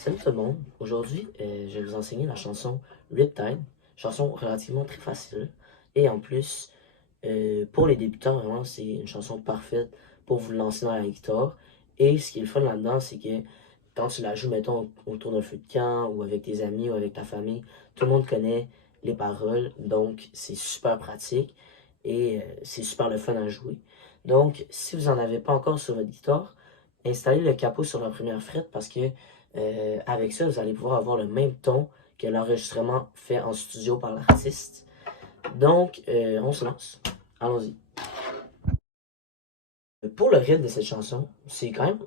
Salut tout le monde, aujourd'hui je vais vous enseigner la chanson Riptide, chanson relativement très facile et en plus pour les débutants vraiment c'est une chanson parfaite pour vous lancer dans la guitare et ce qui est le fun là-dedans c'est que quand tu la joues mettons autour d'un feu de camp ou avec tes amis ou avec ta famille, tout le monde connaît les paroles donc c'est super pratique et c'est super le fun à jouer. Donc si vous n'en avez pas encore sur votre guitare, installez le capot sur la première frette parce que avec ça, vous allez pouvoir avoir le même ton que l'enregistrement fait en studio par l'artiste. Donc, on se lance. Allons-y. Pour le rythme de cette chanson, c'est quand même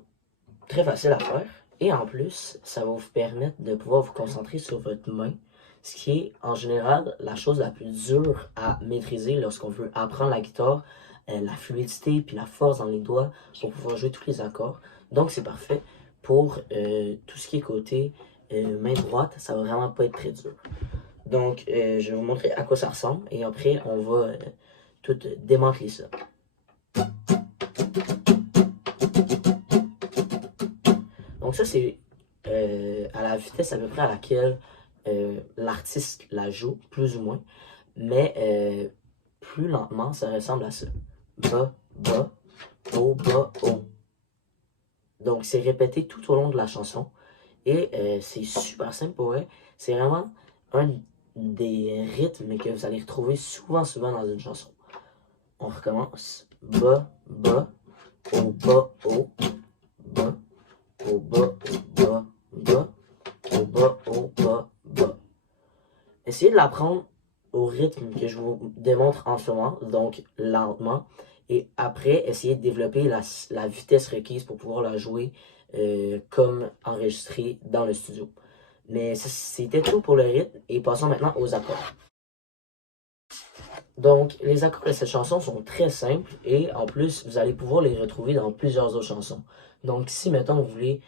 très facile à faire. Et en plus, ça va vous permettre de pouvoir vous concentrer sur votre main, ce qui est en général la chose la plus dure à maîtriser lorsqu'on veut apprendre la guitare, la fluidité puis la force dans les doigts pour pouvoir jouer tous les accords. Donc c'est parfait pour tout ce qui est côté main droite, ça va vraiment pas être très dur. Donc je vais vous montrer à quoi ça ressemble et après on va tout démanteler ça. Donc ça, c'est à la vitesse à peu près à laquelle l'artiste la joue, plus ou moins. Mais plus lentement, ça ressemble à ça. Bas, bas, haut, bas, haut. Donc c'est répété tout au long de la chanson. Et c'est super simple pour elle. C'est vraiment un des rythmes que vous allez retrouver souvent dans une chanson. On recommence. Bas, bas, haut, bas, haut, bas, au bas, au bas, bas, au bas, au bas, bas. Essayez de l'apprendre au rythme que je vous démontre en ce moment, donc lentement. Et après, essayez de développer la vitesse requise pour pouvoir la jouer comme enregistré dans le studio. Mais c'était tout pour le rythme et passons maintenant aux accords. Donc, les accords de cette chanson sont très simples et en plus, vous allez pouvoir les retrouver dans plusieurs autres chansons. Donc, si, mettons, vous voulez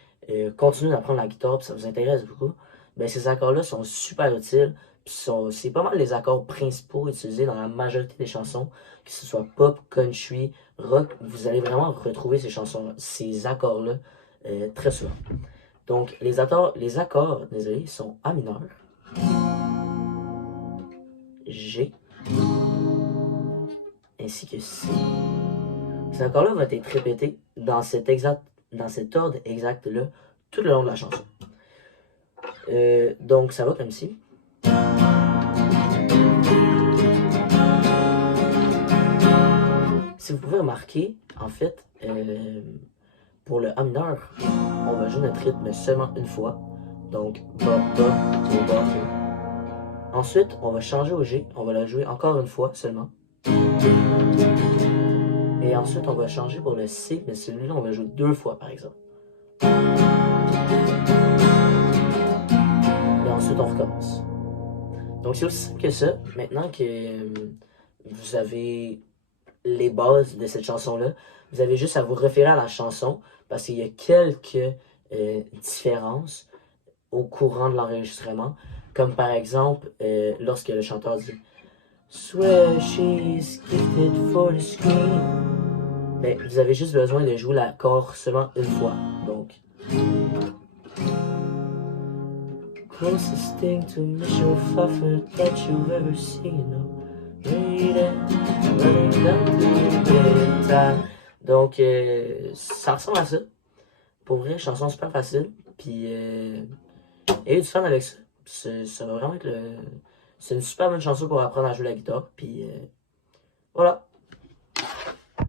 continuer d'apprendre la guitare et ça vous intéresse beaucoup, ben, ces accords-là sont super utiles. C'est pas mal les accords principaux utilisés dans la majorité des chansons, que ce soit pop, country, rock. Vous allez vraiment retrouver ces accords-là très souvent. Donc, les accords, désolé, sont A mineur, G, ainsi que C. Cet accord-là va être répété dans cet ordre exact-là tout le long de la chanson. Donc ça va comme ci. Si vous pouvez remarquer, en fait, pour le A mineur, on va jouer notre rythme seulement une fois. Donc bas, bas, au bas, haut. Ensuite, on va changer au G, on va la jouer encore une fois seulement. Et ensuite, on va changer pour le C, mais celui-là, on va jouer deux fois par exemple. Et ensuite, on recommence. Donc, c'est aussi simple que ça. Maintenant que vous avez les bases de cette chanson-là, vous avez juste à vous référer à la chanson parce qu'il y a quelques différences au courant de l'enregistrement. Comme par exemple, lorsque le chanteur dit Swear she's gifted for the screen. Ben, vous avez juste besoin de jouer l'accord seulement une fois. Donc. Closest thing to Michelle Pfeiffer that you've ever seen. Donc, ça ressemble à ça. Pour vrai, chanson super facile. Puis, et du fun avec ça. Ça va vraiment être le. C'est une super bonne chanson pour apprendre à jouer la guitare. Puis, voilà.